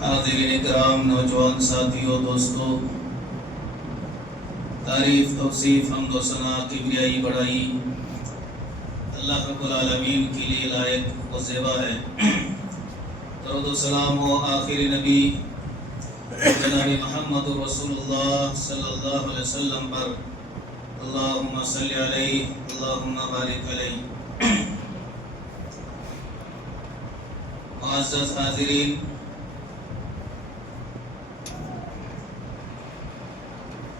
حاضرین کرام، نوجوان ساتھیوں، دوستوں، تعریف، توصیف، حمد و ثنا، کبریائی، بڑائی اللہ رب العالمین کے لیے لائق و زیبا ہے۔ درود و سلام و آخر نبی جناب محمد رسول اللہ صلی اللہ علیہ وسلم پر اللہم صلی علیہ، اللہم بارک علیہ۔ معزز حاضرین،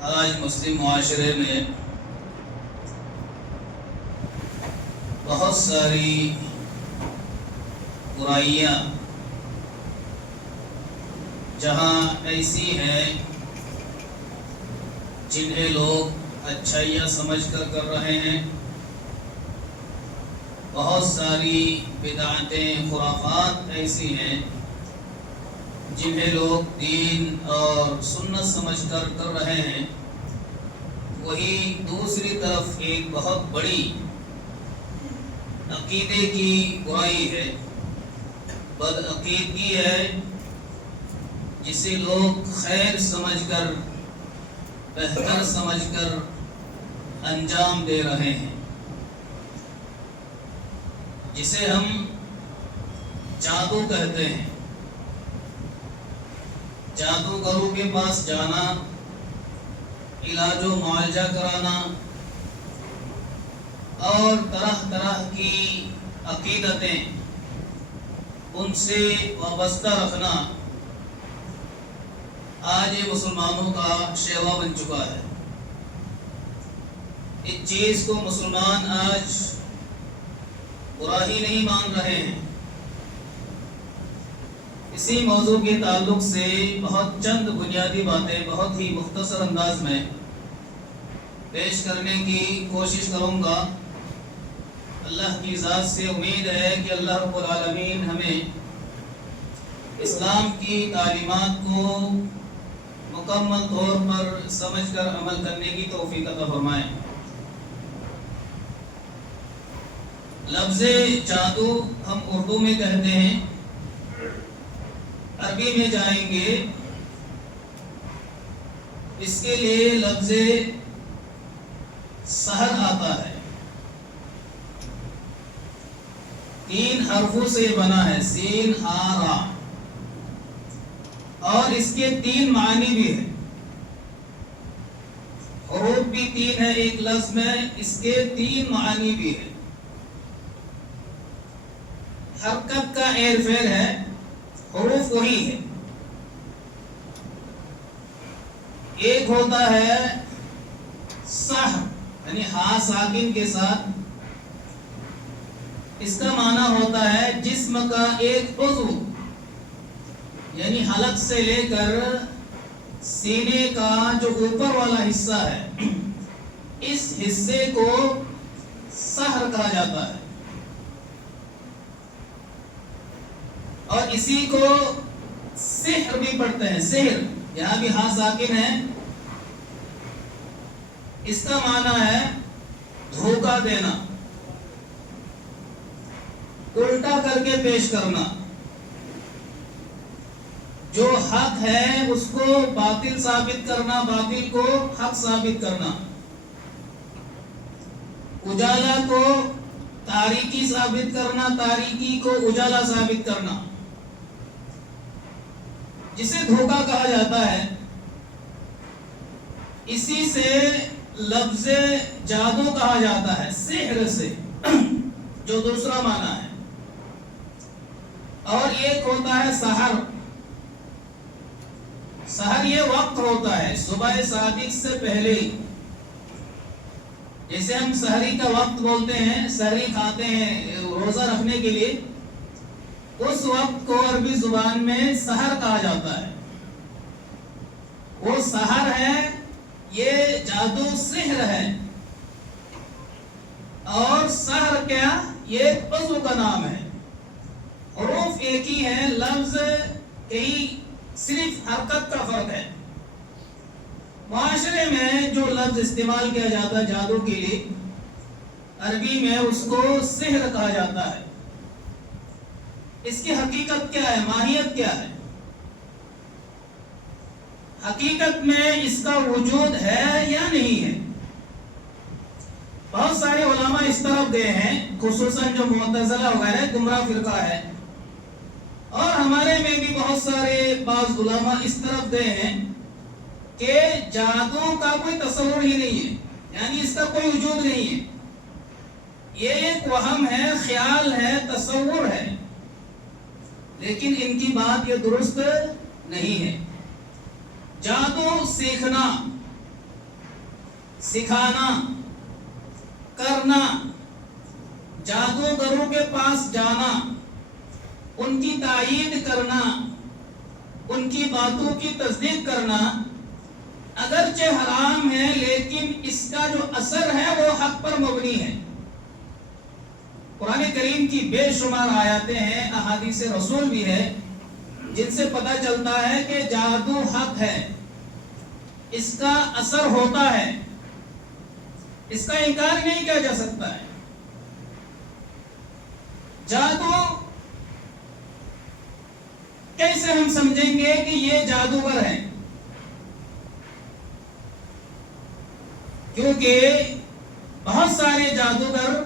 آج مسلم معاشرے میں بہت ساری برائیاں جہاں ایسی ہیں جنہیں لوگ اچھائیاں سمجھ کر رہے ہیں، بہت ساری بدعتیں، خرافات ایسی ہیں جنہیں لوگ دین اور سنت سمجھ کر رہے ہیں۔ وہی دوسری طرف ایک بہت بڑی عقیدے کی برائی ہے، بدعقیدگی ہے، جسے لوگ خیر سمجھ کر، بہتر سمجھ کر انجام دے رہے ہیں، جسے ہم جادو کہتے ہیں۔ جادوگروں کے پاس جانا، علاج و معالجہ کرانا اور طرح طرح کی عقیدتیں ان سے وابستہ رکھنا آج مسلمانوں کا شیوا بن چکا ہے۔ اس چیز کو مسلمان آج برا ہی نہیں مان رہے ہیں۔ اسی موضوع کے تعلق سے بہت چند بنیادی باتیں بہت ہی مختصر انداز میں پیش کرنے کی کوشش کروں گا۔ اللہ کی ذات سے امید ہے کہ اللہ رب العالمین ہمیں اسلام کی تعلیمات کو مکمل طور پر سمجھ کر عمل کرنے کی توفیق عطا فرمائے۔ لفظ جادو ہم اردو میں کہتے ہیں، عربی میں جائیں گے اس کے لیے لفظ سحر آتا ہے۔ 3 حرفوں سے بنا ہے، سین، ہا، را، اور اس کے 3 معنی بھی ہیں۔ حروف بھی 3 ہے ایک لفظ میں، اس کے 3 معنی بھی ہیں۔ حرکت کا ایر فیر ہے، حروف وہی ہے۔ ایک ہوتا ہے سحر، یعنی ہا ساکن کے ساتھ، اس کا معنی ہوتا ہے جسم کا ایک عضو، یعنی حلق سے لے کر سینے کا جو اوپر والا حصہ ہے، اس حصے کو سحر کہا جاتا ہے، اور اسی کو سحر بھی پڑھتے ہیں۔ سحر یہاں بھی ہاں ساکن ہے، اس کا معنی ہے دھوکہ دینا، الٹا کر کے پیش کرنا، جو حق ہے اس کو باطل ثابت کرنا، باطل کو حق ثابت کرنا، اجالا کو تاریکی ثابت کرنا، تاریکی کو اجالا ثابت کرنا، جسے دھوکہ کہا جاتا ہے۔ اسی سے لفظ جادو کہا جاتا ہے، سحر سے، جو دوسرا معنی ہے۔ اور ایک ہوتا ہے سحر۔ سحر یہ وقت ہوتا ہے صبح صادق سے پہلے، جیسے ہم سحری کا وقت بولتے ہیں، سحری کھاتے ہیں روزہ رکھنے کے لیے، اس وقت کو عربی زبان میں سحر کہا جاتا ہے۔ وہ سحر ہے، یہ جادو سحر ہے، اور سحر کیا، یہ عضو کا نام ہے۔ حروف ایک ہی ہیں، لفظ کئی، صرف حرکت کا فرق ہے۔ معاشرے میں جو لفظ استعمال کیا جاتا ہے جادو کے لیے، عربی میں اس کو سحر کہا جاتا ہے۔ اس کی حقیقت کیا ہے، ماہیت کیا ہے؟ حقیقت میں اس کا وجود ہے یا نہیں ہے؟ بہت سارے علماء اس طرف گئے ہیں، خصوصاً جو معتزلہ وغیرہ گمراہ فرقہ ہے، اور ہمارے میں بھی بہت سارے بعض علماء اس طرف گئے ہیں کہ جادو کا کوئی تصور ہی نہیں ہے، یعنی اس کا کوئی وجود نہیں ہے، یہ ایک وہم ہے، خیال ہے، تصور ہے، لیکن ان کی بات یہ درست نہیں ہے۔ جادو سیکھنا، سکھانا، کرنا، جادوگروں کے پاس جانا، ان کی تائید کرنا، ان کی باتوں کی تصدیق کرنا اگرچہ حرام ہے، لیکن اس کا جو اثر ہے وہ حق پر مبنی ہے۔ قرآن کریم کی بے شمار آیاتیں ہیں، احادیث رسول بھی ہے، جن سے پتہ چلتا ہے کہ جادو حق ہے، اس کا اثر ہوتا ہے، اس کا انکار نہیں کیا جا سکتا ہے۔ جادو کیسے ہم سمجھیں گے کہ یہ جادوگر ہے؟ کیونکہ بہت سارے جادوگر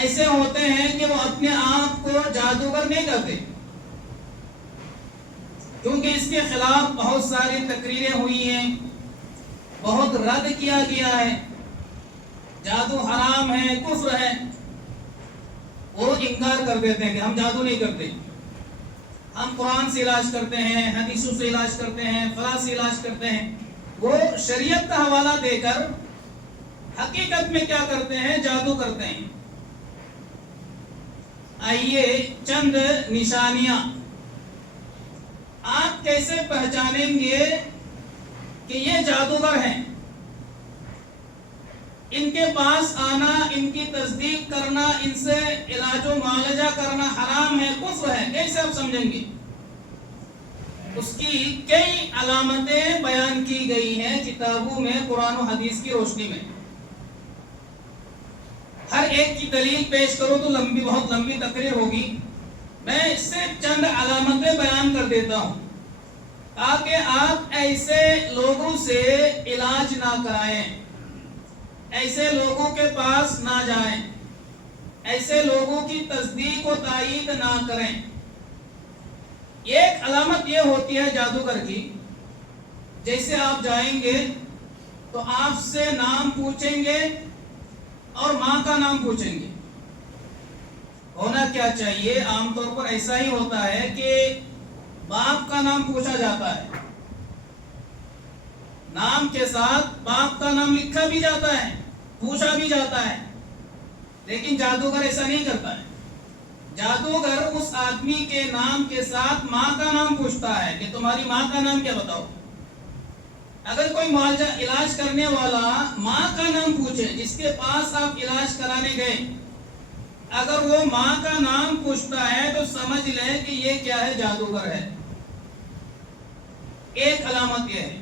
ایسے ہوتے ہیں کہ وہ اپنے آپ کو جادوگر نہیں کرتے، کیونکہ اس کے خلاف بہت ساری تقریریں ہوئی ہیں، بہت رد کیا گیا ہے، جادو حرام ہے، کفر ہے، وہ انکار کر دیتے ہیں کہ ہم جادو نہیں کرتے، ہم قرآن سے علاج کرتے ہیں، حدیثوں سے علاج کرتے ہیں، فلاں سے علاج کرتے ہیں۔ وہ شریعت کا حوالہ دے کر حقیقت میں کیا کرتے ہیں؟ جادو کرتے ہیں۔ آئیے چند نشانیاں، آپ کیسے پہچانیں گے کہ یہ جادوگر ہیں؟ ان کے پاس آنا، ان کی تصدیق کرنا، ان سے علاج و معالجہ کرنا حرام ہے، کفر ہے، کیسے آپ سمجھیں گے؟ اس کی کئی علامتیں بیان کی گئی ہیں کتابوں میں، قرآن و حدیث کی روشنی میں۔ ہر ایک کی دلیل پیش کرو تو بہت لمبی تقریر ہوگی، میں صرف چند علامتیں بیان کر دیتا ہوں تاکہ آپ ایسے لوگوں سے علاج نہ کرائیں، ایسے لوگوں کے پاس نہ جائیں، ایسے لوگوں کی تصدیق و تائید نہ کریں۔ ایک علامت یہ ہوتی ہے جادوگر کی، جیسے آپ جائیں گے تو آپ سے نام پوچھیں گے اور ماں کا نام پوچھیں گے۔ ہونا کیا چاہیے؟ عام طور پر ایسا ہی ہوتا ہے کہ باپ کا نام پوچھا جاتا ہے، نام کے ساتھ باپ کا نام لکھا بھی جاتا ہے، پوچھا بھی جاتا ہے، لیکن جادوگر ایسا نہیں کرتا ہے۔ جادوگر اس آدمی کے نام کے ساتھ ماں کا نام پوچھتا ہے کہ تمہاری ماں کا نام کیا بتاؤ۔ اگر کوئی معالجہ علاج کرنے والا ماں کا نام پوچھے، جس کے پاس آپ علاج کرانے گئے، اگر وہ ماں کا نام پوچھتا ہے تو سمجھ لیں کہ یہ کیا ہے؟ جادوگر ہے۔ ایک علامت یہ ہے۔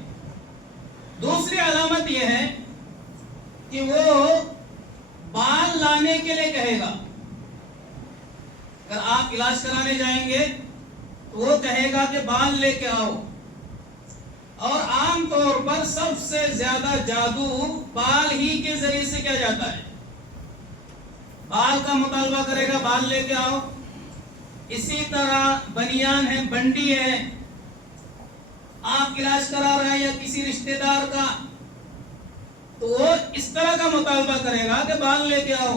دوسری علامت یہ ہے کہ وہ بال لانے کے لیے کہے گا۔ اگر آپ علاج کرانے جائیں گے تو وہ کہے گا کہ بال لے کے آؤ، اور عام طور پر سب سے زیادہ جادو بال ہی کے ذریعے سے کیا جاتا ہے۔ بال کا مطالبہ کرے گا، بال لے کے آؤ۔ اسی طرح بنیان ہے، بنڈی ہے، آپ علاج کرا رہے ہیں یا کسی رشتہ دار کا، تو وہ اس طرح کا مطالبہ کرے گا کہ بال لے کے آؤ،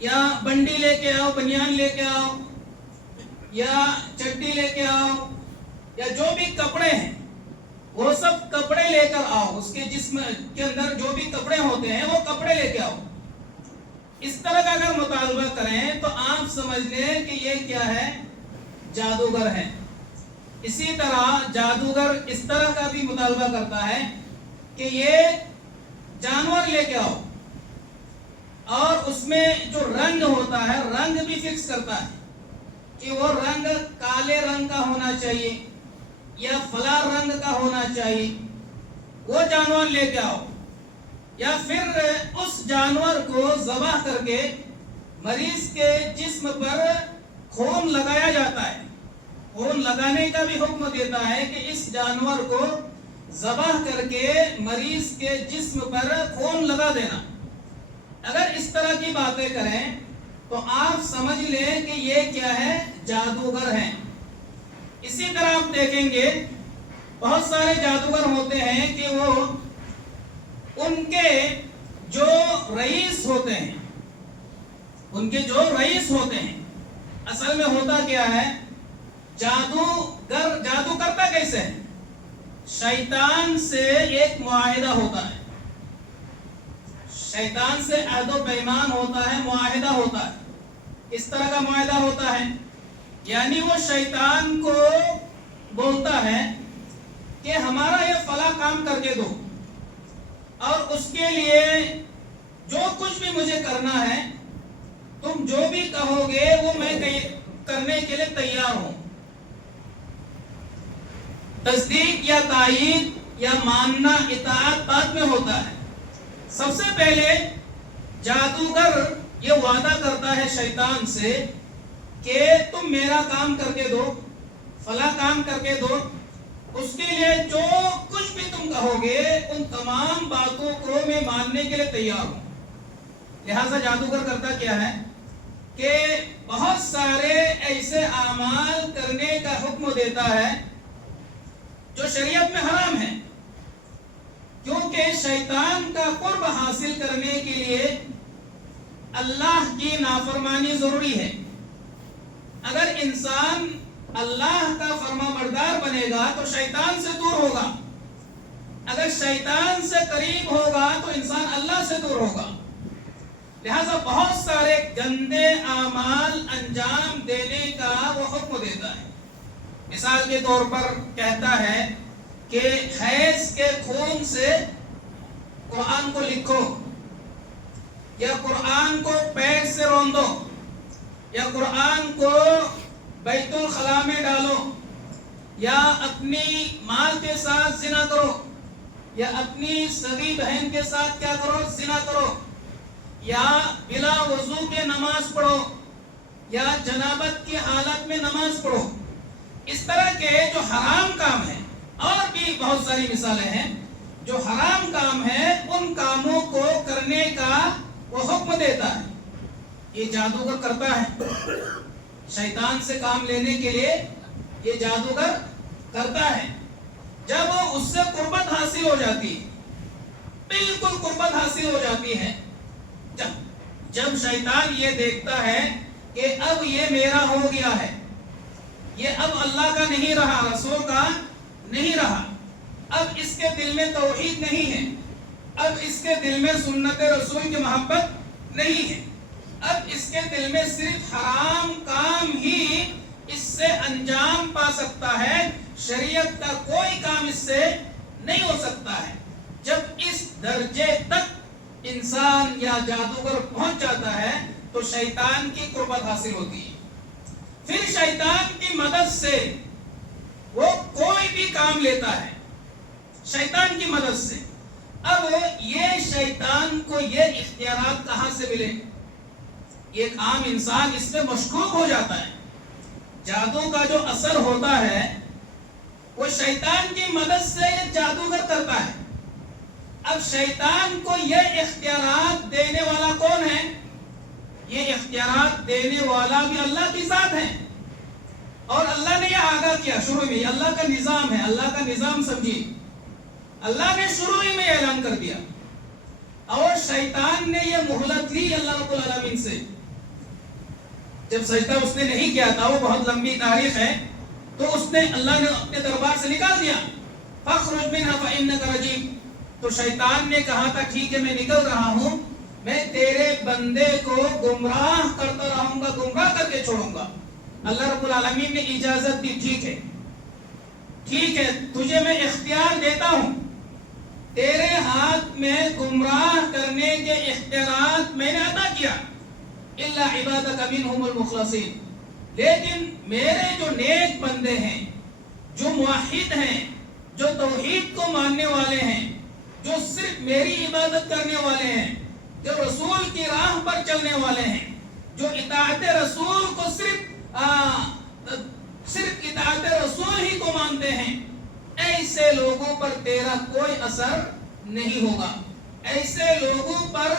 یا بنڈی لے کے آؤ، بنیان لے کے آؤ، یا چڈی لے کے آؤ، یا جو بھی کپڑے ہیں وہ سب کپڑے لے کر آؤ، اس کے جسم کے اندر جو بھی کپڑے ہوتے ہیں وہ کپڑے لے کے آؤ۔ اس طرح کا اگر مطالبہ کریں تو آپ سمجھ لیں کہ یہ کیا ہے؟ جادوگر ہے۔ اسی طرح جادوگر اس طرح کا بھی مطالبہ کرتا ہے کہ یہ جانور لے کے آؤ، اور اس میں جو رنگ ہوتا ہے رنگ بھی فکس کرتا ہے کہ وہ رنگ کالے رنگ کا ہونا چاہیے یا فلاں رنگ کا ہونا چاہیے، وہ جانور لے کے آؤ، یا پھر اس جانور کو ذبح کر کے مریض کے جسم پر خون لگایا جاتا ہے، خون خون لگانے کا بھی حکم دیتا ہے کہ اس جانور کو ذبح کر کے مریض کے جسم پر خون لگا دینا. اگر اس طرح کی باتیں کریں تو آپ سمجھ لیں کہ یہ کیا ہے؟ جادوگر ہیں. اسی طرح آپ دیکھیں گے بہت سارے جادوگر ہوتے ہیں کہ وہ ان کے جو رئیس ہوتے ہیں اصل میں ہوتا کیا ہے؟ جادو کرتا کیسے ہے؟ شیطان سے ایک معاہدہ ہوتا ہے، شیطان سے عہد و پیمان ہوتا ہے، معاہدہ ہوتا ہے. اس طرح کا معاہدہ ہوتا ہے، یعنی وہ شیطان کو بولتا ہے کہ ہمارا یہ فلاں کام کر کے دو، اور اس کے لیے جو کچھ بھی مجھے کرنا ہے تم جو بھی کہو گے وہ میں کرنے کے لیے تیار ہوں. تصدیق یا تائید یا ماننا اطاعت بعد میں ہوتا ہے. سب سے پہلے جادوگر یہ وعدہ کرتا ہے شیطان سے کہ تم میرا کام کر کے دو، فلاں کام کر کے دو، اس کے لیے جو کچھ بھی تم کہو گے ان تمام باتوں کو میں ماننے کے لیے تیار ہوں. لہذا جادوگر کرتا کیا ہے کہ بہت سارے ایسے اعمال کرنے کا حکم دیتا ہے جو شریعت میں حرام ہے، کیونکہ شیطان کا قرب حاصل کرنے کے لیے اللہ کی نافرمانی ضروری ہے. اگر انسان اللہ کا فرما بردار بنے گا تو شیطان سے دور ہوگا، اگر شیطان سے قریب ہوگا تو انسان اللہ سے دور ہوگا. لہذا بہت سارے گندے اعمال انجام دینے کا وہ حکم دیتا ہے. مثال کے طور پر کہتا ہے کہ حیض کے خون سے قرآن کو لکھو، یا قرآن کو پیر سے روندو، یا قرآن کو بیت الخلاء میں ڈالو، یا اپنی مال کے ساتھ زنا کرو، یا اپنی صغیر بہن کے ساتھ کیا کرو؟ زنا کرو، یا بلا وضو کے نماز پڑھو، یا جنابت کی حالت میں نماز پڑھو. اس طرح کے جو حرام کام ہیں، اور بھی بہت ساری مثالیں ہیں جو حرام کام ہیں، ان کاموں کو کرنے کا وہ حکم دیتا ہے. یہ جادوگر کرتا ہے، شیطان سے کام لینے کے لیے یہ جادوگر کرتا ہے. جب اس سے قربت حاصل ہو جاتی ہے، بالکل قربت حاصل ہو جاتی ہے، جب شیطان یہ دیکھتا ہے کہ اب یہ میرا ہو گیا ہے، یہ اب اللہ کا نہیں رہا، رسول کا نہیں رہا، اب اس کے دل میں توحید نہیں ہے، اب اس کے دل میں سنت رسول کی محبت نہیں ہے، اب اس کے دل میں صرف حرام کام ہی اس سے انجام پا سکتا ہے، شریعت کا کوئی کام اس سے نہیں ہو سکتا ہے. جب اس درجے تک انسان یا جادوگر پہنچ جاتا ہے تو شیطان کی قربت حاصل ہوتی ہے. پھر شیطان کی مدد سے وہ کوئی بھی کام لیتا ہے، شیطان کی مدد سے. اب یہ شیطان کو یہ اختیارات کہاں سے ملے؟ ایک عام انسان اس میں مشکوک ہو جاتا ہے. جادو کا جو اثر ہوتا ہے وہ شیطان کی مدد سے یہ جادوگر کرتا ہے. اب شیطان کو یہ اختیارات دینے والا کون ہے؟ یہ اختیارات دینے والا بھی اللہ کی ذات ہے، اور اللہ نے یہ آگاہ کیا شروع میں. اللہ کا نظام ہے، اللہ کا نظام سمجھیے. اللہ نے شروع میں اعلان کر دیا، اور شیطان نے یہ مہلت لی اللہ رب العالمین سے. جب سجدہ اس نے نہیں کیا تھا، وہ بہت لمبی تاریخ ہے، تو اس نے اللہ نے اپنے دربار سے نکال دیا. فَاخْرُجْ مِنْهَا فَإِنَّكَ رَجِيمٌ. تو شیطان نے کہا تھا ٹھیک ہے میں نکل رہا ہوں، میں تیرے بندے کو گمراہ کرتا رہوں گا، گمراہ کر کے چھوڑوں گا. اللہ رب العالمین نے اجازت دی، ٹھیک ہے تجھے میں اختیار دیتا ہوں، تیرے ہاتھ میں گمراہ کرنے کے اختیارات میں نے عطا کیا. الا عبادک منہم المخلصین. لیکن میرے جو نیک بندے ہیں، جو موحد ہیں، جو توحید کو ماننے والے ہیں، جو صرف میری عبادت کرنے والے ہیں، جو رسول کی راہ پر چلنے والے ہیں، جو اطاعت رسول کو صرف اطاعت کو مانتے ہیں ایسے لوگوں پر تیرا کوئی اثر نہیں ہوگا، ایسے لوگوں پر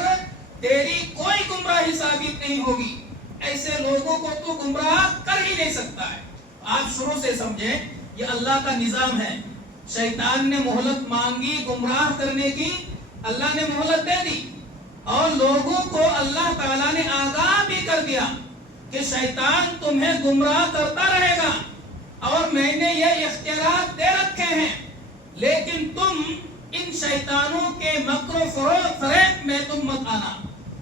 تیری کوئی گمراہی ثابت نہیں ہوگی، ایسے لوگوں کو تو گمراہ کر ہی نہیں سکتا ہے۔ آپ شروع سے سمجھیں یہ اللہ کا نظام ہے۔ شیطان نے مہلت مانگی گمراہ کرنے کی، اللہ نے مہلت دے دی، اور لوگوں کو اللہ تعالیٰ نے آگاہ بھی کر دیا کہ شیطان تمہیں گمراہ کرتا رہے گا اور میں نے یہ اختیارات دے رکھے ہیں، لیکن تم ان شیطانوں کے مکر و فریب میں تم مت آنا،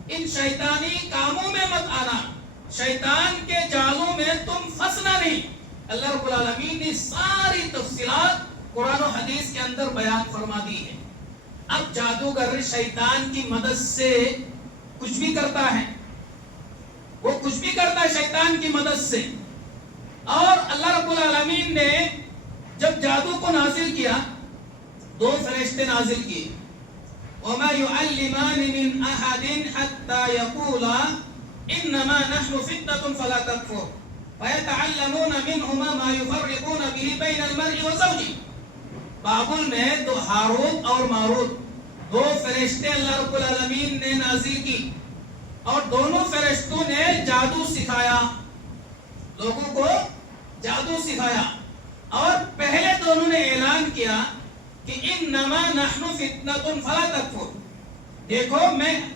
ان شیطانی کاموں میں مت آنا، شیطان کے جالوں میں تم پھنسنا نہیں۔ اللہ رب العالمین نے ساری تفصیلات قرآن و حدیث کے اندر بیان فرما دی ہے۔ اب جادوگر شیطان کی مدد سے کچھ بھی کرتا ہے، وہ کچھ بھی کرتا ہے شیطان کی مدد سے، اور اللہ رب العالمین نے جب جادو کو نازل کیا، دو فرشتے نازل کیے، وَمَا يُعَلِّمَانِ مِنْ أَحَدٍ حَتَّى يَقُولَا إِنَّمَا نَحْنُ فِتْنَةٌ فَلَا تَكْفُرْ وَيَتَعَلَّمُونَ مِنْهُمَا مَا يُفَرِّقُونَ بِهِ بَيْنَ الْمَرْءِ وَزَوْجِهِ۔ بابل میں دو ہاروت اور ماروت، دو فرشتے اللہ رب العالمین نے نازل کی، اور دونوں فرشتوں نے جادو سکھایا، لوگوں کو جادو سکھایا، اور پہلے دونوں نے اعلان کیا کہ انما نحن فتنة فلا تکفر، دیکھو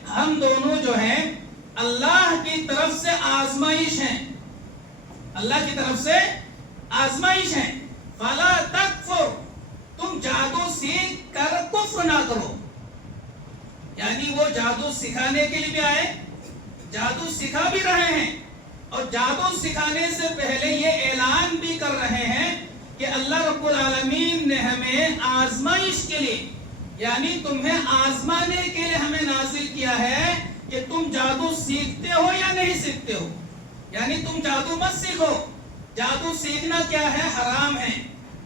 ہم دونوں جو ہیں اللہ کی طرف سے آزمائش ہیں، اللہ کی طرف سے آزمائش ہیں، فلا تکفر، تم جادو سیکھ کر کفر نہ کرو۔ یعنی وہ جادو سکھانے کے لیے بھی آئے، جادو سکھا بھی رہے ہیں، اور جادو سکھانے سے پہلے یہ اعلان بھی کر رہے ہیں کہ اللہ رب العالمین نے ہمیں آزمائش کے لیے، یعنی تمہیں آزمانے کے لیے ہمیں نازل کیا ہے کہ تم جادو سیکھتے ہو یا نہیں سیکھتے ہو، یعنی تم جادو مت سیکھو، جادو سیکھنا کیا ہے؟ حرام ہے،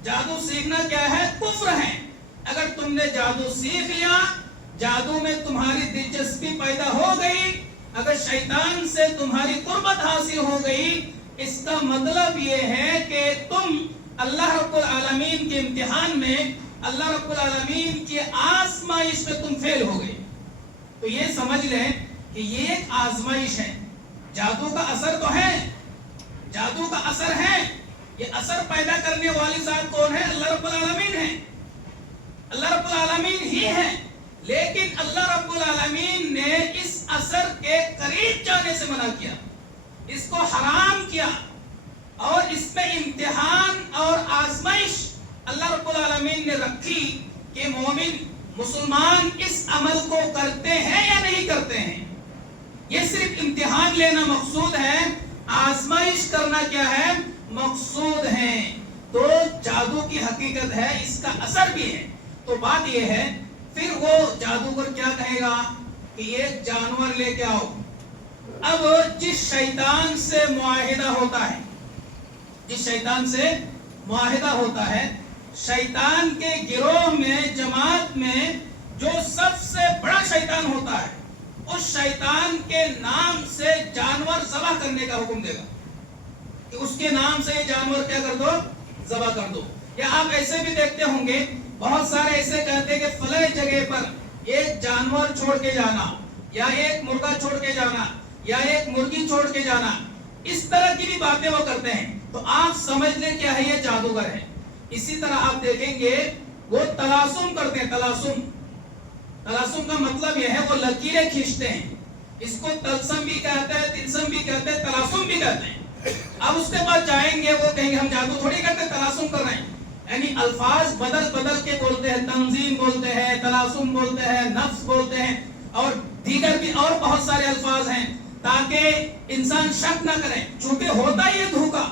جادو سیکھنا کیا ہے؟ کفر ہے۔ اگر تم نے جادو سیکھ لیا، جادو میں تمہاری دلچسپی پیدا ہو گئی، اگر شیطان سے تمہاری قربت حاصل ہو گئی، اس کا مطلب یہ ہے کہ تم اللہ رب العالمین کے امتحان میں، اللہ رب العالمین کی آزمائش میں تم فیل ہو گئے۔ تو یہ سمجھ لیں کہ یہ ایک آزمائش ہے، جادو کا اثر تو ہے، جادو کا اثر ہے، یہ اثر پیدا کرنے والی ذات کون ہے؟ اللہ رب العالمین ہے، اللہ رب العالمین ہی ہے، لیکن اللہ رب العالمین نے اس اثر کے قریب جانے سے منع کیا، اس کو حرام کیا، اور اس میں امتحان اور آزمائش اللہ رب العالمین نے رکھی کہ مومن مسلمان اس عمل کو کرتے ہیں یا نہیں کرتے ہیں۔ یہ صرف امتحان لینا مقصود ہے، آزمائش کرنا کیا ہے؟ مقصود ہے۔ تو جادو کی حقیقت ہے، اس کا اثر بھی ہے۔ تو بات یہ ہے، پھر وہ جادوگر کیا کہے گا کہ یہ جانور لے کے آؤ۔ اب جس شیطان سے معاہدہ ہوتا ہے، جس شیطان سے معاہدہ ہوتا ہے، شیطان کے گروہ میں، جماعت میں جو سب سے بڑا شیطان ہوتا ہے، اس شیطان کے نام سے جانور ذبح کرنے کا حکم دے گا کہ اس کے نام سے یہ جانور کیا کر دو؟ ذبح کر دو۔ یا آپ ایسے بھی دیکھتے ہوں گے، بہت سارے ایسے کہتے ہیں کہ فلاں جگہ پر ایک جانور چھوڑ کے جانا، یا ایک مرغا چھوڑ کے جانا، یا ایک مرغی چھوڑ کے جانا، اس طرح کی بھی باتیں وہ کرتے ہیں۔ تو آپ سمجھ لیں کیا ہے؟ یہ جادوگر ہے۔ اسی طرح آپ دیکھیں گے وہ تلاسم کرتے ہیں، تلاسم، تلاسم کا مطلب یہ ہے وہ لکیریں کھینچتے ہیں، اس کو تلسم بھی کہتے ہیں، تلسم بھی کہتے ہیں، تلاسم بھی کہتے ہیں۔ اب اس کے بعد جائیں گے، وہ کہیں گے ہم جادو تھوڑی کرتے، تلاسم کر رہے ہیں، یعنی الفاظ بدل بدل کے بولتے ہیں، تنظیم بولتے ہیں، تلاسم بولتے ہیں، نفس بولتے ہیں، اور دیگر بھی اور بہت سارے الفاظ ہیں تاکہ انسان شک نہ کرے، چونکہ ہوتا ہی ہے دھوکا،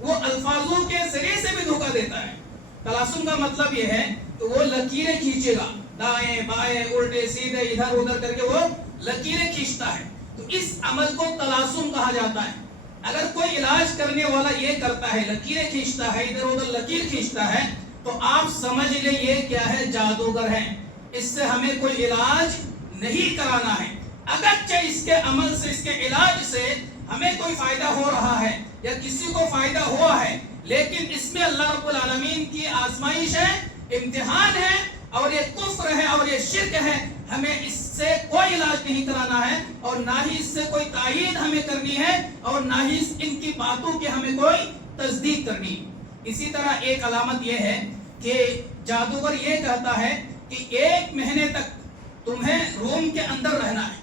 وہ الفاظوں کے ذریعے سے بھی دھوکا دیتا ہے۔ تلاسم کا مطلب یہ ہے کہ وہ لکیریں کھینچے گا، دائیں بائیں الٹے سیدھے ادھر ادھر کر کے وہ لکیریں کھینچتا ہے، تو اس عمل کو تلاسم کہا جاتا ہے۔ اگر کوئی علاج کرنے والا یہ کرتا ہے، لکیریں کھینچتا ہے، ادھر ادھر لکیر کھینچتا ہے، تو آپ سمجھ لیں یہ کیا ہے؟ جادوگر ہے۔ اس سے ہمیں کوئی علاج نہیں کرانا ہے، اگرچہ اس کے عمل سے، اس کے علاج سے ہمیں کوئی فائدہ ہو رہا ہے یا کسی کو فائدہ ہوا ہے، لیکن اس میں اللہ رب العالمین کی آزمائش ہے، امتحان ہے، اور یہ کفر ہے اور یہ شرک ہے. ہمیں اس سے کوئی علاج نہیں کرانا ہے، اور نہ ہی اس سے کوئی تائید ہمیں کرنی ہے، اور نہ ہی ان کی باتوں کی ہمیں کوئی تصدیق کرنی. اسی طرح ایک علامت یہ ہے کہ جادوگر یہ کہتا ہے کہ 1 مہینے تک تمہیں روم کے اندر رہنا ہے،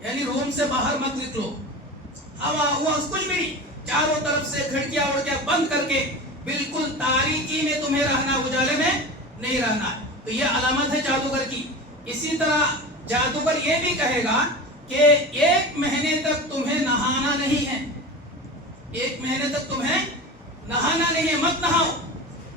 یعنی روم سے باہر مت نکلو، ہوا کچھ بھی نہیں، چاروں طرف سے کھڑکیاں وڑکیاں بند کر کے بالکل تاریکی میں تمہیں رہنا، اجالے میں نہیں رہنا ہے. تو یہ علامت ہے جادوگر کی. اسی طرح جادوگر یہ بھی کہے گا کہ 1 مہینے تک تمہیں نہانا نہیں ہے، 1 مہینے تک تمہیں نہانا نہیں ہے، مت نہاؤ.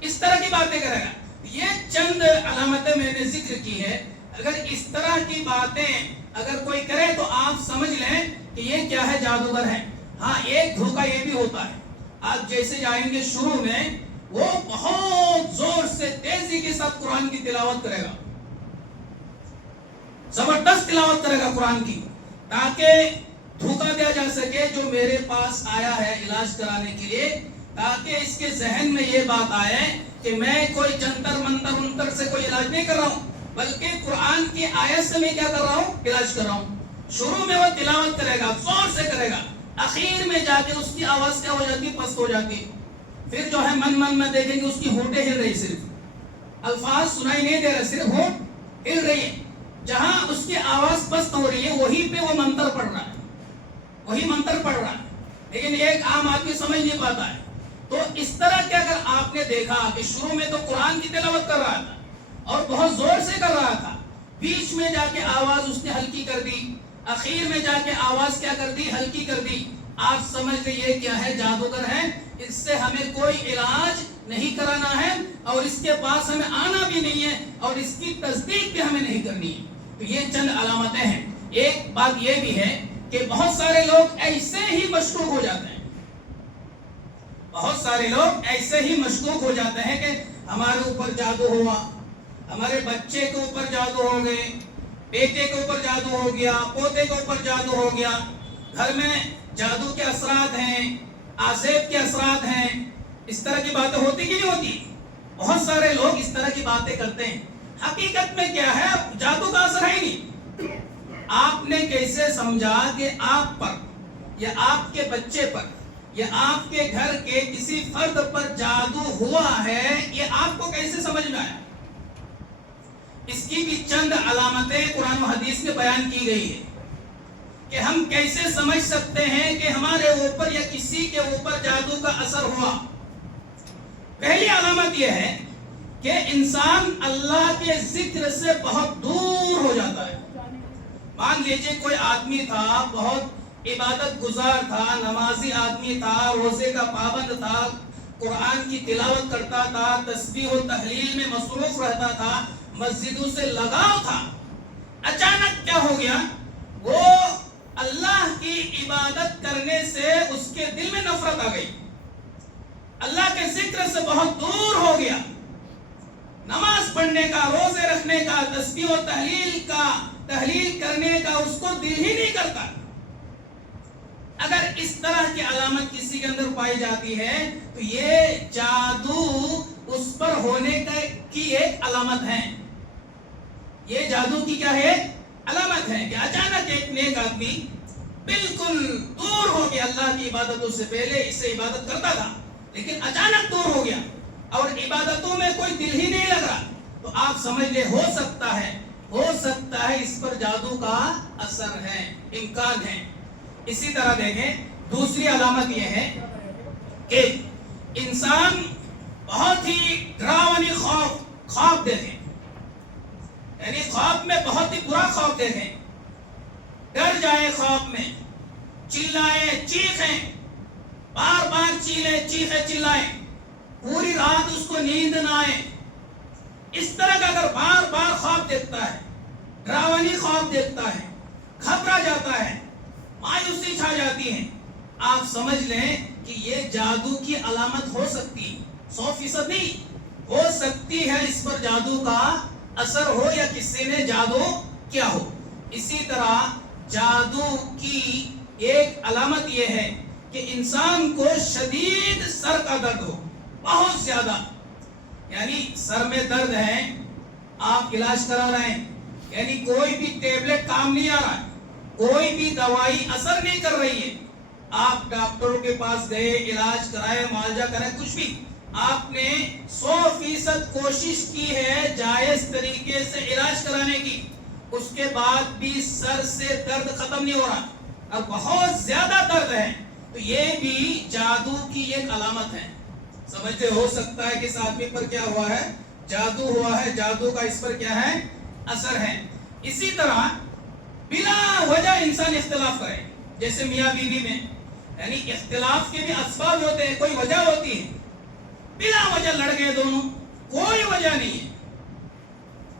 اس طرح کی باتیں کرے گا. یہ چند علامتیں میں نے ذکر کی ہے. اگر اس طرح کی باتیں اگر کوئی کرے تو آپ سمجھ لیں کہ یہ کیا ہے، جادوگر ہے. ہاں ایک دھوکہ یہ بھی ہوتا ہے، آپ جیسے جائیں گے شروع میں وہ بہت زور سے تیزی کے ساتھ قرآن کی تلاوت کرے گا، زبردست تلاوت کرے گا قرآن کی، تاکہ دھوکہ دیا جا سکے جو میرے پاس آیا ہے علاج کرانے کے لیے، تاکہ اس کے ذہن میں یہ بات آئے کہ میں کوئی جنتر منتر سے کوئی علاج نہیں کر رہا ہوں، بلکہ قرآن کی آیت سے میں کیا کر رہا ہوں، علاج کر رہا ہوں. شروع میں وہ تلاوت کرے گا، زور سے کرے گا، اخیر میں جا کے اس کی آواز کیا ہو جاتی ہے، پست ہو جاتی ہے. پھر جو ہے من میں دیکھیں گے اس کی ہونٹیں ہل رہی، صرف الفاظ سنائی نہیں دے رہے، صرف ہونٹ ہل رہی ہے. جہاں اس کی آواز پست ہو رہی ہے وہیں پہ وہ منتر پڑھ رہا ہے، وہی منتر پڑھ رہا ہے، لیکن ایک عام آدمی سمجھ نہیں پاتا ہے. تو اس طرح کے اگر آپ نے دیکھا کہ شروع میں تو قرآن کی تلاوت کر رہا تھا اور بہت زور سے کر رہا تھا، بیچ میں جا کے آواز اس نے ہلکی کر دی، اخیر میں جا کے آواز کیا کر دی، ہلکی کر دی، آپ سمجھ لیں یہ کیا ہے، جادوگر ہے. اس سے ہمیں کوئی علاج نہیں کرانا ہے، اور اس کے پاس ہمیں آنا بھی نہیں ہے، اور اس کی تصدیق بھی ہمیں نہیں کرنی ہے. تو یہ چند علامتیں ہیں. ایک بات یہ بھی ہے کہ بہت سارے لوگ ایسے ہی مشکوک ہو جاتے ہیں، بہت سارے لوگ ایسے ہی مشکوک ہو جاتے ہیں کہ ہمارے اوپر جادو ہوا، ہمارے بچے کے اوپر جادو ہو گئے، بیٹے کے اوپر جادو ہو گیا، پوتے کے اوپر جادو ہو گیا، گھر میں جادو کے اثرات ہیں، آسیب کے اثرات ہیں. اس طرح کی باتیں ہوتی کہ نہیں ہوتی؟ بہت سارے لوگ اس طرح کی باتیں کرتے ہیں. حقیقت میں کیا ہے، جادو کا اثر ہے ہی نہیں. آپ نے کیسے سمجھا کہ آپ پر یا آپ کے بچے پر یا آپ کے گھر کے کسی فرد پر جادو ہوا ہے، یہ آپ کو کیسے سمجھ میں آیا؟ اس کی بھی چند علامتیں قرآن و حدیث میں بیان کی گئی ہے کہ ہم کیسے سمجھ سکتے ہیں کہ ہمارے اوپر یا کسی کے اوپر جادو کا اثر ہوا. پہلی علامت یہ ہے کہ انسان اللہ کے ذکر سے بہت دور ہو جاتا ہے. مان لیجئے کوئی آدمی تھا، بہت عبادت گزار تھا، نمازی آدمی تھا، روزے کا پابند تھا، قرآن کی تلاوت کرتا تھا، تسبیح و تحلیل میں مصروف رہتا تھا، مسجدوں سے لگاؤ تھا. اچانک کیا ہو گیا، وہ اللہ کی عبادت کرنے سے اس کے دل میں نفرت آ گئی، اللہ کے ذکر سے بہت دور ہو گیا، نماز پڑھنے کا، روزے رکھنے کا، تسبیح و تحلیل کرنے کا اس کو دل ہی نہیں کرتا. اگر اس طرح کی علامت کسی کے اندر پائی جاتی ہے تو یہ جادو اس پر ہونے کی ایک علامت ہے. یہ جادو کی کیا ہے، علامت ہے کہ اچانک ایک نیک آدمی بالکل دور ہو گیا، اللہ کی عبادتوں سے پہلے اس سے عبادت کرتا تھا لیکن اچانک دور ہو گیا اور عبادتوں میں کوئی دل ہی نہیں لگ رہا. تو آپ سمجھ لیں ہو سکتا ہے اس پر جادو کا اثر ہے، امکان ہے. اسی طرح دیکھیں دوسری علامت یہ ہے کہ انسان بہت ہی ڈراؤنی خواب دیکھیں، یعنی خواب میں بہت ہی برا خواب دیکھیں، ڈر جائے، خواب میں چلائیں، چیخیں، بار بار چیخیں چلائیں، پوری رات اس کو نیند نہ آئے. اس طرح کا اگر بار بار خواب دیکھتا ہے، ڈراؤنی خواب دیکھتا ہے، گھبرا جاتا ہے، مایوسی چھا جاتی ہے، آپ سمجھ لیں کہ یہ جادو کی علامت ہو سکتی، 100% نہیں، ہو سکتی ہے اس پر جادو کا اثر ہو یا کسی نے جادو کیا ہو. اسی طرح جادو کی ایک علامت یہ ہے کہ انسان کو شدید سر کا درد ہو. بہت زیادہ. یعنی سر میں درد ہے, آپ علاج کرا رہے ہیں, یعنی کوئی بھی ٹیبلٹ کام نہیں آ رہا ہے, کوئی بھی دوائی اثر نہیں کر رہی ہے, آپ ڈاکٹروں کے پاس گئے, علاج کرائے, معالجہ کرائے, کچھ بھی, آپ نے 100% کوشش کی ہے جائز طریقے سے علاج کرانے کی, اس کے بعد بھی سر سے درد ختم نہیں ہو رہا اور بہت زیادہ درد ہے, تو یہ بھی جادو کی ایک علامت ہے. سمجھتے ہو سکتا ہے کہ اس آدمی پر کیا ہوا ہے, جادو ہوا ہے, جادو کا اس پر کیا ہے, اثر ہے. اسی طرح بلا وجہ انسان اختلاف کرے, جیسے میاں بیوی میں, یعنی اختلاف کے بھی اسباب ہوتے ہیں, کوئی وجہ ہوتی ہے, بلا وجہ لڑ گئے دونوں, کوئی وجہ نہیں ہے,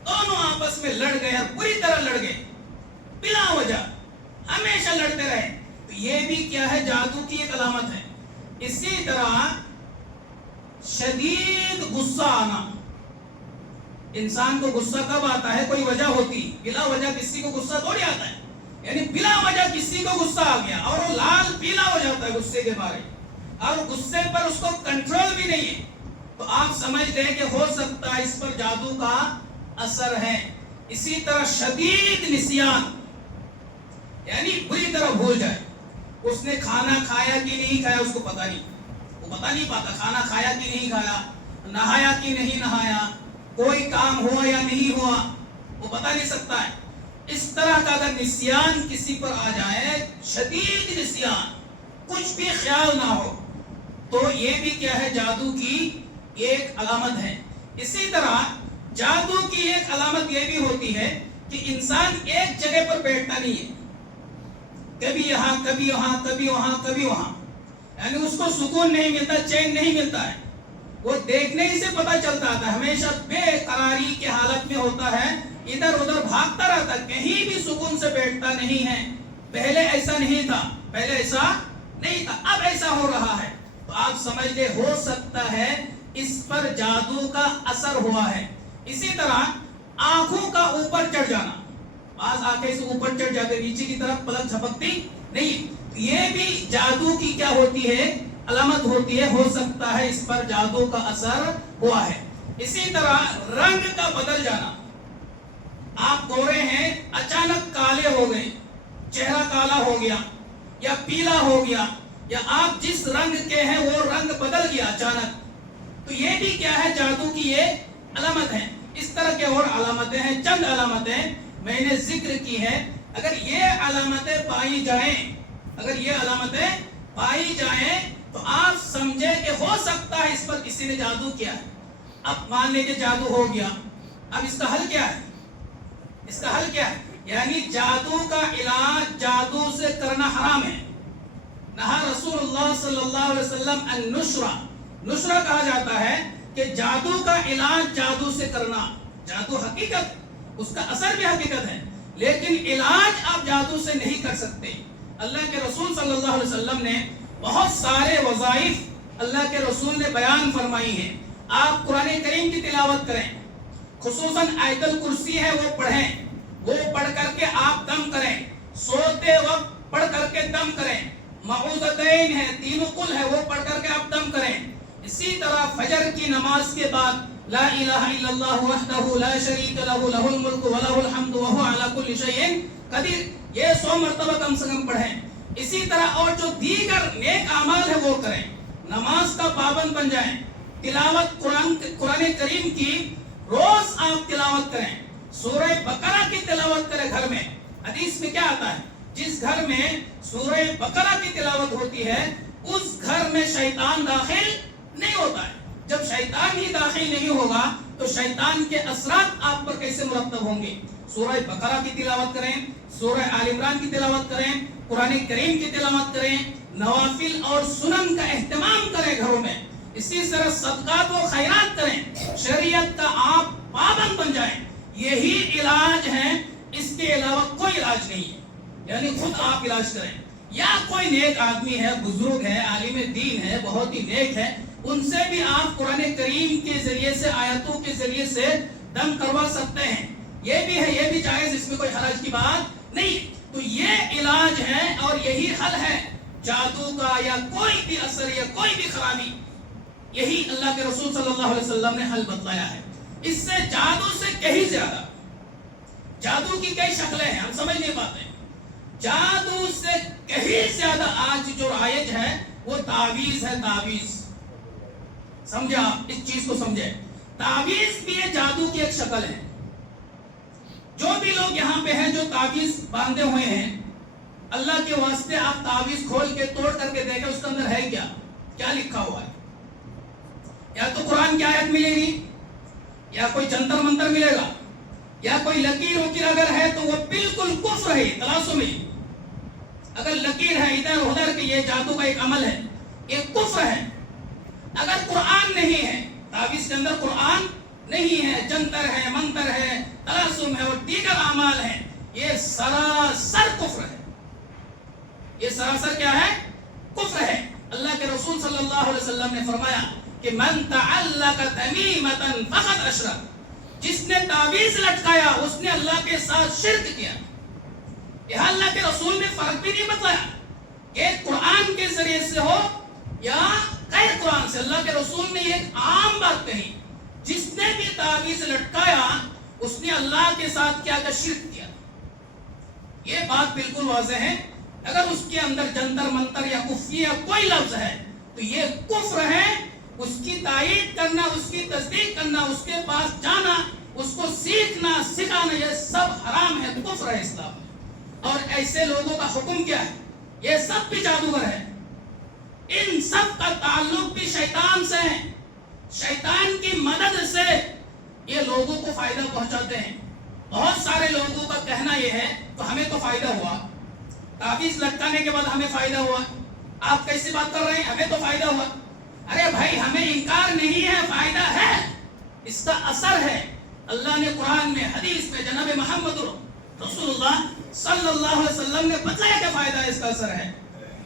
دونوں آپس میں لڑ گئے اور پوری طرح لڑ گئے بلا وجہ, ہمیشہ لڑتے رہے, تو یہ بھی کیا ہے, جادو کی ایک علامت ہے. اسی طرح شدید غصہ آنا, انسان کو غصہ کب آتا ہے, کوئی وجہ ہوتی, بلا وجہ کسی کو غصہ تھوڑی آتا ہے, یعنی بلا وجہ کسی کو غصہ آ گیا اور وہ لال پیلا ہو جاتا ہے غصے کے بارے, اور غصے پر اس کو کنٹرول بھی نہیں ہے, تو آپ سمجھ لیں کہ ہو سکتا ہے اس پر جادو کا اثر ہے. اسی طرح شدید نسیان, یعنی بری طرح بھول جائے, اس نے کھانا کھایا کہ نہیں کھایا اس کو پتا نہیں, وہ پتا نہیں پاتا کھانا کھایا کہ نہیں کھایا, نہایا کہ نہیں نہایا, کوئی کام ہوا یا نہیں ہوا, وہ پتا نہیں سکتا ہے. اس طرح کا اگر نسیان کسی پر آ جائے, شدید نسیان, کچھ بھی خیال نہ ہو, تو یہ بھی کیا ہے, جادو کی ایک علامت ہے. اسی طرح جادو کی ایک علامت یہ بھی ہوتی ہے کہ انسان ایک جگہ پر بیٹھتا نہیں ہے, کبھی یہاں کبھی وہاں کبھی وہاں کبھی وہاں, یعنی اس کو سکون نہیں ملتا, چین نہیں ملتا ہے, وہ دیکھنے ہی سے پتا چلتا تھا, ہمیشہ بے قراری کے حالت میں ہوتا ہے, ادھر ادھر بھاگتا رہتا, کہیں بھی سکون سے بیٹھتا نہیں ہے. پہلے ایسا نہیں تھا, پہلے ایسا نہیں تھا, اب ایسا ہو رہا ہے, تو آپ سمجھ لے ہو سکتا ہے اس پر جادو کا اثر ہوا ہے. اسی طرح آنکھوں کا اوپر چڑھ جانا, بعض آنکھیں سے اوپر چڑھ جاتے, نیچے کی طرف پلک جھپکتی نہیں, یہ بھی جادو کی کیا ہوتی ہے, علامت ہوتی ہے, ہو سکتا ہے اس پر جادو کا اثر ہوا ہے. اسی طرح رنگ کا بدل جانا, آپ گورے ہیں اچانک کالے ہو گئے, چہرہ کالا ہو گیا یا پیلا ہو گیا, یا آپ جس رنگ کے ہیں وہ رنگ بدل گیا اچانک, تو یہ بھی کیا ہے, جادو کی یہ علامت ہے. اس طرح کے اور علامتیں ہیں, چند علامتیں میں نے ذکر کی ہے. اگر یہ علامتیں پائی جائیں, اگر یہ علامتیں پائی جائیں تو آپ سمجھیں کہ ہو سکتا ہے اس پر کسی نے جادو کیا ہے. اب مان لیں کہ جادو ہو گیا, اب اس کا حل کیا ہے, اس کا حل کیا ہے, یعنی جادو کا علاج جادو سے کرنا حرام ہے. نہا رسول اللہ صلی اللہ علیہ وسلم النشرہ, نشرہ کہا جاتا ہے کہ جادو کا علاج جادو سے کرنا. جادو حقیقت, اس کا اثر بھی حقیقت ہے, لیکن علاج آپ جادو سے نہیں کر سکتے. اللہ کے رسول صلی اللہ علیہ وسلم نے بہت سارے وظائف اللہ کے رسول نے بیان فرمائی ہیں. آپ قرآن کریم کی تلاوت کریں, خصوصاً آیت الکرسی ہے وہ پڑھیں, وہ پڑھ کر کے آپ دم کریں, سوتے وقت پڑھ کر کے دم کریں, معوذتین ہے, تینوں قل ہے وہ پڑھ کر کے آپ دم کریں. اسی طرح فجر کی نماز کے بعد لا الہ الا اللہ وحدہ لا شریک لہ لہ الملک ولہ الحمد وہو علی کل شیء قدیر, یہ 100 مرتبہ کم سے کم پڑھیں. اسی طرح اور جو دیگر نیک اعمال ہے وہ کریں, نماز کا پابند بن جائیں, تلاوت قرآن کریم کی روز آپ تلاوت کریں, سورہ بقرہ کی تلاوت کریں گھر میں. حدیث میں کیا آتا ہے, جس گھر میں سورہ بقرہ کی تلاوت ہوتی ہے اس گھر میں شیطان داخل نہیں ہوتا ہے. جب شیطان ہی داخل نہیں ہوگا تو شیطان کے اثرات آپ پر کیسے مرتب ہوں گے. سورہ بقرہ کی تلاوت کریں, سورہ آل عمران کی تلاوت کریں, قرآن کریم کی تلاوت کریں, نوافل اور سنن کا اہتمام کریں گھروں میں. اسی طرح صدقات و خیرات کریں, شریعت کا آپ پابند بن جائیں. یہی علاج ہے, اس کے علاوہ کوئی علاج نہیں ہے. یعنی خود آپ علاج کریں, یا کوئی نیک آدمی ہے, بزرگ ہے, عالم دین ہے, بہت ہی نیک ہے, ان سے بھی آپ قرآن کریم کے ذریعے سے, آیتوں کے ذریعے سے دم کروا سکتے ہیں. یہ بھی ہے, یہ بھی جائز, اس میں کوئی حرج کی بات نہیں. تو یہ علاج ہے اور یہی حل ہے جادو کا, یا کوئی بھی اثر یا کوئی بھی خرابی. یہی اللہ کے رسول صلی اللہ علیہ وسلم نے حل بتلایا ہے. اس سے جادو سے کہیں زیادہ، جادو کی کئی شکلیں ہیں، ہم سمجھ نہیں پاتے. جادو سے کہیں زیادہ آج جو رائج ہے وہ تعویذ ہے. تعویذ سمجھے آپ، اس چیز کو سمجھے. تعویذ بھی یہ جادو کی ایک شکل ہے. جو بھی لوگ یہاں پہ ہیں جو تعویذ باندھے ہوئے ہیں، اللہ کے واسطے آپ تعویذ کھول کے توڑ کر کے دیکھیں اس کے اندر ہے کیا، کیا لکھا ہوا ہے. یا تو قرآن کی آیت ملے گی، یا کوئی جنتر منتر ملے گا، یا کوئی لکیر وکیر اگر ہے تو وہ بالکل کفر ہے، تلاسمی. اگر لکیر ہے ادھر ادھر کہ یہ جادو کا ایک عمل ہے، یہ کفر ہے. اگر قرآن نہیں ہے، تعویذ کے اندر قرآن نہیں ہے، جنتر ہے، منتر ہے، تلاسم ہے اور دیگر اعمال ہیں، یہ سراسر کفر ہے. یہ سراسر کیا ہے؟ کفر ہے. اللہ کے رسول صلی اللہ علیہ وسلم نے فرمایا کہ من تعلق تمیمتا فقد اشرک، جس نے تعویذ لٹکایا اس نے اللہ کے ساتھ شرک کیا. یہ اللہ کے رسول نے فرق بھی نہیں بتایا کہ قرآن کے ذریعے سے ہو یا غیر قرآن سے. اللہ کے رسول نے ایک عام بات کہی، جس نے بھی تعویذ لٹکایا اس نے اللہ کے ساتھ کیا کہ شرک کیا. یہ بات بالکل واضح ہے. اگر اس کے اندر جنتر منتر یا کفری یا کوئی لفظ ہے تو یہ کفر ہے. اس کی تائید کرنا، اس کی تصدیق کرنا، اس کے پاس جانا، اس کو سیکھنا سکھانا، یہ سب حرام ہے، کفر ہے اسلام میں. اور ایسے لوگوں کا حکم کیا ہے؟ یہ سب بھی جادوگر ہے. ان سب کا تعلق بھی شیطان سے ہے. شیطان کی مدد سے یہ لوگوں کو فائدہ پہنچاتے ہیں. بہت سارے لوگوں کا کہنا یہ ہے تو ہمیں تو فائدہ ہوا، تعویذ لٹکانے کے بعد ہمیں فائدہ ہوا. آپ کیسی بات کر رہے ہیں؟ ہمیں تو فائدہ ہوا. ارے بھائی ہمیں انکار نہیں ہے، فائدہ ہے، اس کا اثر ہے. اللہ نے قرآن میں، حدیث میں جناب محمد رسول اللہ صلی اللہ علیہ وسلم نے بتایا کہ فائدہ ہے، اس کا اثر ہے.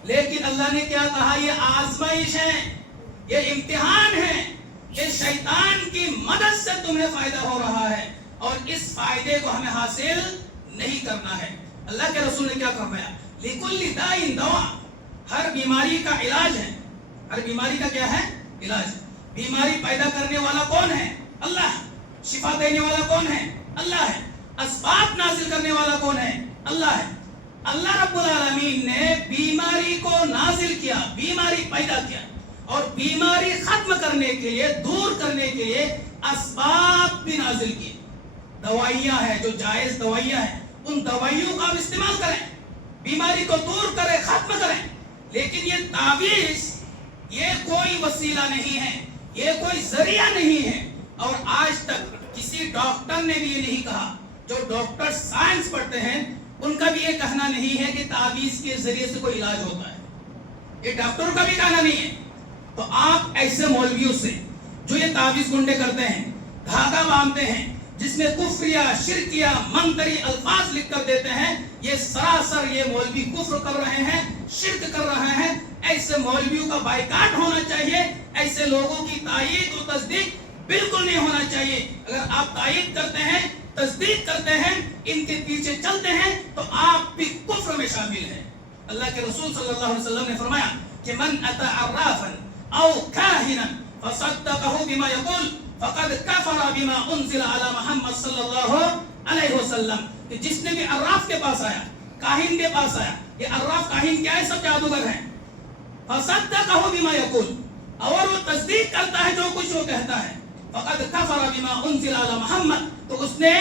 لیکن اللہ نے کیا کہا؟ یہ آزمائش ہے، یہ امتحان ہے، یہ شیطان کی مدد سے تمہیں فائدہ ہو رہا ہے اور اس فائدے کو ہمیں حاصل نہیں کرنا ہے. اللہ کے رسول نے کیا فرمایا؟ لِكُلِّ دَاءٍ دَوَاءٌ، ہر بیماری کا علاج ہے. ہر بیماری کا کیا ہے؟ علاج. بیماری پیدا کرنے والا کون ہے؟ اللہ. شفا دینے والا کون ہے؟ اللہ ہے. اسباب نازل کرنے والا کون ہے؟ اللہ ہے. اللہ رب العالمین نے بیماری کو نازل کیا، بیماری پیدا کیا اور بیماری ختم کرنے کے لیے، دور کرنے کے لیے اسباب بھی نازل کیے. دوائیاں ہیں جو جائز دوائیاں ہیں، ان دوائیوں کا آپ استعمال کریں، بیماری کو دور کریں، ختم کریں. لیکن یہ تعویذ یہ کوئی وسیلہ نہیں ہے، یہ کوئی ذریعہ نہیں ہے. اور آج تک کسی ڈاکٹر نے بھی یہ نہیں کہا. جو ڈاکٹر سائنس پڑھتے ہیں ان کا بھی یہ کہنا نہیں ہے کہ تعویذ کے ذریعے سے کوئی علاج ہوتا ہے. یہ ڈاکٹروں کا بھی کہنا نہیں ہے. تو آپ ایسے مولویوں سے جو یہ تعویذ گنڈے کرتے ہیں، دھاگا باندھتے ہیں، جس میں کفریہ، شرکیہ، منتری الفاظ لکھ کر دیتے ہیں، یہ سراسر یہ مولوی کفر کر رہے ہیں، شرک کر رہے ہیں. ایسے مولویوں کا بائیکاٹ ہونا چاہیے. ایسے لوگوں کی تائید و تصدیق بالکل نہیں ہونا چاہیے. اگر آپ تائید کرتے ہیں، تصدیق کرتے ہیں، ان کے پیچھے چلتے ہیں تو آپ بھی کفر میں شامل ہیں. اللہ کے رسول صلی اللہ علیہ وسلم نے فرمایا کہ من اتی عرافا او کاہنا فصدقه بما يقول فقد کفر بما انزل علی محمد صلی اللہ علیہ وسلم. کہ جس نے بھی عراف کے پاس آیا، کاہن کے پاس آیا، یہ عراف کاہن کیا ہے؟ سب جادوگر ہیں. فصدقه بما يقول، اور وہ تصدیق کرتا ہے جو کچھ وہ کہتا ہے. فقد کفر بما انزل علی محمد، تو اس نے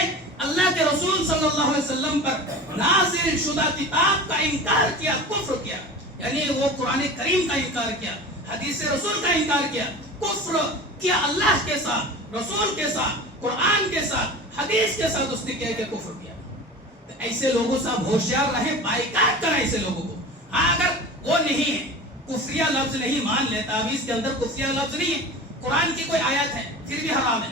اللہ کے رسول صلی اللہ علیہ وسلم پر نازل شدہ کتاب کا انکار کیا، کفر کیا. یعنی وہ قرآن کریم کا انکار کیا، حدیث رسول کا انکار کیا، کفر کیا اللہ کے ساتھ، رسول کے ساتھ، قرآن کے ساتھ، حدیث کے ساتھ اس نے کیا کہ کفر کیا. تو ایسے لوگوں سے آپ ہوشیار رہیں، بائیکاٹ کریں ایسے لوگوں کو. ہاں اگر وہ نہیں ہے، کفریہ لفظ نہیں مان لے، تعویذ کے اندر کفریہ لفظ نہیں ہے، قرآن کی کوئی آیت ہے پھر بھی حرام ہے.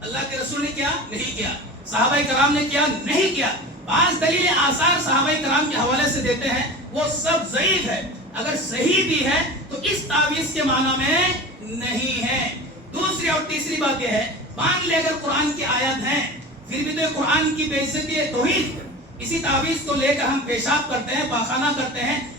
اللہ کے رسول نے کیا؟ نہیں کیا. صحابہ کرام نے کیا؟ نہیں کیا. بعض دلیل آثار صحابہ کرام کے حوالے سے دیتے ہیں، وہ سب ضعیف ہے. اگر صحیح بھی ہے تو اس تعویذ کے معنی میں نہیں ہے. دوسری اور تیسری بات یہ ہے، مان لے اگر قرآن کی آیت ہیں پھر بھی تو یہ قرآن کی بے عزتی ہے، توہین. اسی تعویذ کو لے کر ہم پیشاب کرتے ہیں، پاخانہ کرتے ہیں،